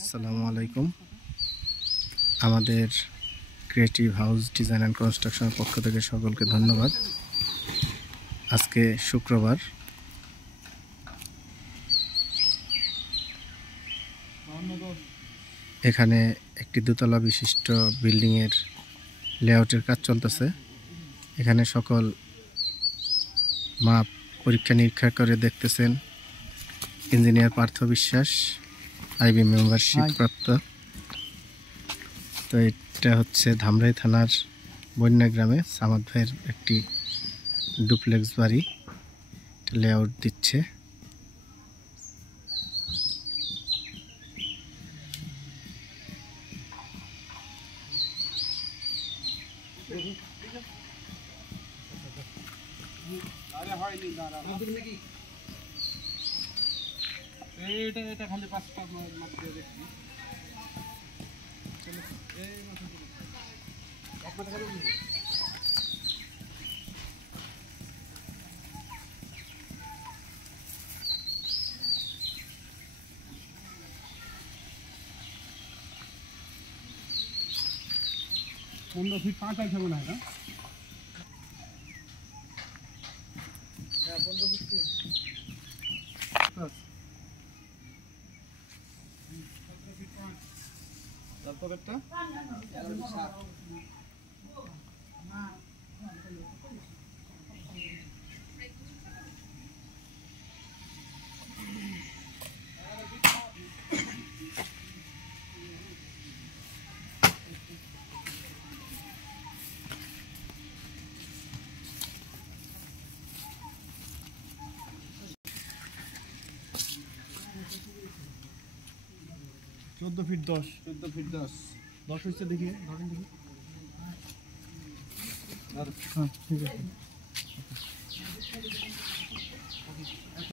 আসসালামু আলাইকুম। আমাদের ক্রিয়েটিভ হাউস ডিজাইন অ্যান্ড কনস্ট্রাকশনের পক্ষ থেকে সকলকে ধন্যবাদ। আজকে শুক্রবার, এখানে একটি দোতলা বিশিষ্ট বিল্ডিংয়ের লেআউটের কাজ চলতেছে। এখানে সকল মাপ পরীক্ষা নিরীক্ষা করে দেখতেছেন ইঞ্জিনিয়ার পার্থ বিশ্বাস, আইবি মেম্বারশিপ প্রাপ্ত। তো এটা হচ্ছে ধামরাই থানার বন্যা গ্রামে সামাদ ভাইয়ের একটি ডুপ্লেক্স বাড়ি লেআউট দিচ্ছে। পনেরো ফিট 5 আছে মনে হয় না? হ্যাঁ 15 ফিট। তারপর একটা 14 ফিট 10। 14 ফিট 10 হচ্ছে দেখি, ধরেন দেখি। হ্যাঁ ঠিক আছে।